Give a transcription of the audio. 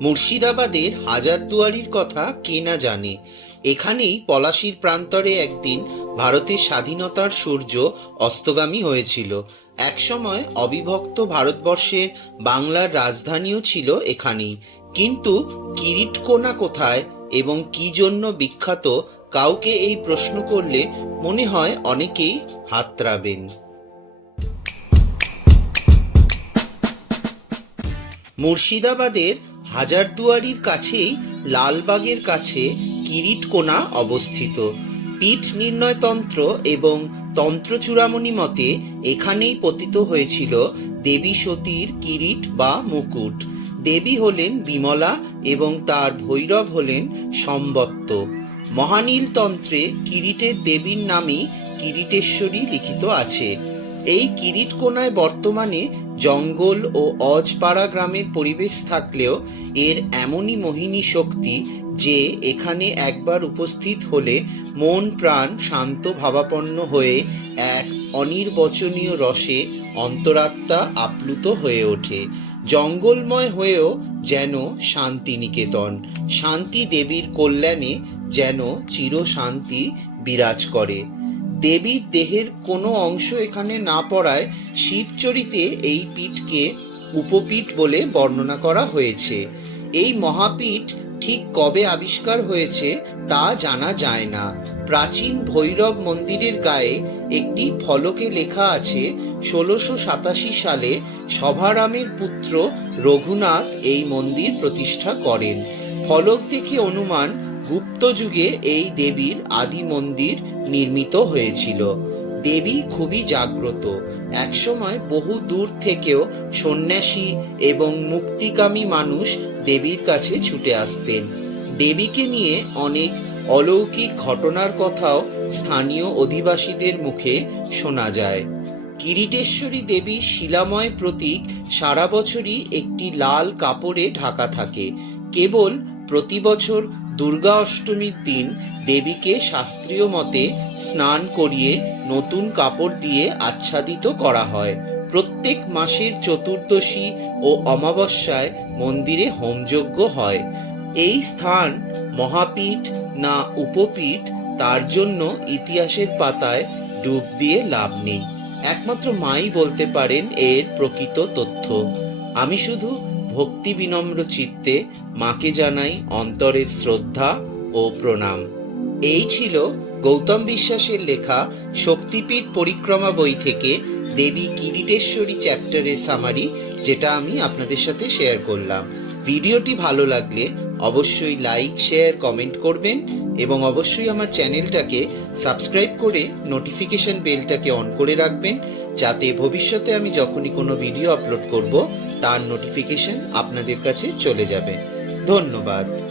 মুর্শিদাবাদের হাজারদুয়ারির কথা কে না জানে। এখানেই পলাশির প্রান্তরে একদিন ভারতের স্বাধীনতার সূর্য অস্তগামী হয়েছিল। একসময় অবিভক্ত ভারতবর্ষের বাংলার রাজধানীও ছিল এখানেই। কিন্তু কিরিটকোনা কোথায় এবং কি জন্য বিখ্যাত কাউকে এই প্রশ্ন করলে মনে হয় অনেকেই হাতড়াবেন মুর্শিদাবাদের হাজারদুয়ারির কাছেই লালবাগের কাছে কিরিটকোনা অবস্থিত। পীঠ নির্ণয়তন্ত্র এবং তন্ত্র চূড়ামণি মতে এখানেই পতিত হয়েছিল দেবী সতীর কিরিট বা মুকুট। দেবী হলেন বিমলা এবং তার ভৈরব হলেন সম্বত্ত। মহানীল তন্ত্রে কিরিটের দেবীর নামই কিরিটেশ্বরী লিখিত আছে। এই কিরিটকোনায় বর্তমানে জঙ্গল ও অজপাড়া গ্রামের পরিবেশ থাকলেও এর এমনই মোহিনী শক্তি যে এখানে একবার উপস্থিত হলে মন প্রাণ শান্ত ভাবাপন্ন হয়ে এক অনির্বচনীয় রসে অন্তরাত্মা আপ্লুত হয়ে ওঠে। জঙ্গলময় হয়েও যেন শান্তিনিকেতন, শান্তি দেবীর কল্যাণে যেন চিরশান্তি বিরাজ করে। দেবীর দেহের কোনো অংশ এখানে না পড়ায় শিবচরিতে এই পীঠকে উপপীঠ বলে বর্ণনা করা হয়েছে। এই মহাপীঠ ঠিক কবে আবিষ্কার হয়েছে তা জানা যায় না। প্রাচীন ভৈরব মন্দিরের গায়ে একটি ফলকে লেখা আছে, ষোলোশো সাতাশি সালে সভারামের পুত্র রঘুনাথ এই মন্দির প্রতিষ্ঠা করেন। ফলক দেখে অনুমান, গুপ্ত যুগে এই দেবীর আদি মন্দির নির্মিত হয়েছিল। দেবী খুবই জাগ্রত। একসময় বহু দূর থেকেও সন্ন্যাসী এবং মুক্তিকামী মানুষ দেবীর কাছে ছুটে আসতেন। দেবীকে নিয়ে অনেক অলৌকিক ঘটনার কথাও স্থানীয় অধিবাসীদের মুখে শোনা যায়। কিরিটেশ্বরী দেবীর শিলাময় প্রতীক সারা বছরই একটি লাল কাপড়ে ঢাকা থাকে। কেবল প্রতি বছর দুর্গা অষ্টমীর দিন দেবীকে শাস্ত্রীয় মতে স্নান করিয়ে নতুন কাপড় দিয়ে আচ্ছাদিত করা হয়। প্রত্যেক মাসের চতুর্দশী ও অমাবস্যায় মন্দিরে হোমযজ্ঞ হয়। এই স্থান মহাপীঠ না উপপীঠ, তার জন্য ইতিহাসের পাতায় ডুব দিয়ে লাভ নেই। একমাত্র মাই বলতে পারেন এর প্রকৃত তথ্য। আমি শুধু ভক্তি বিনম্র চিত্তে মাকে জানাই অন্তরের শ্রদ্ধা ও প্রণাম। এই ছিল গৌতম বিশ্বাসের লেখা শক্তিপীঠ পরিক্রমা বই থেকে দেবী কিরিটেশ্বরী চ্যাপ্টারের সামারি যেটা আমি আপনাদের সাথে শেয়ার করলাম। ভিডিওটি ভালো লাগলে অবশ্যই লাইক শেয়ার কমেন্ট করবেন এবং অবশ্যই আমার চ্যানেলটাকে সাবস্ক্রাইব করে নোটিফিকেশন বেলটাকে অন করে রাখবেন যাতে ভবিষ্যতে আমি যখনই কোনো ভিডিও আপলোড করব, তার নোটিফিকেশন আপনাদের কাছে চলে যাবে। ধন্যবাদ।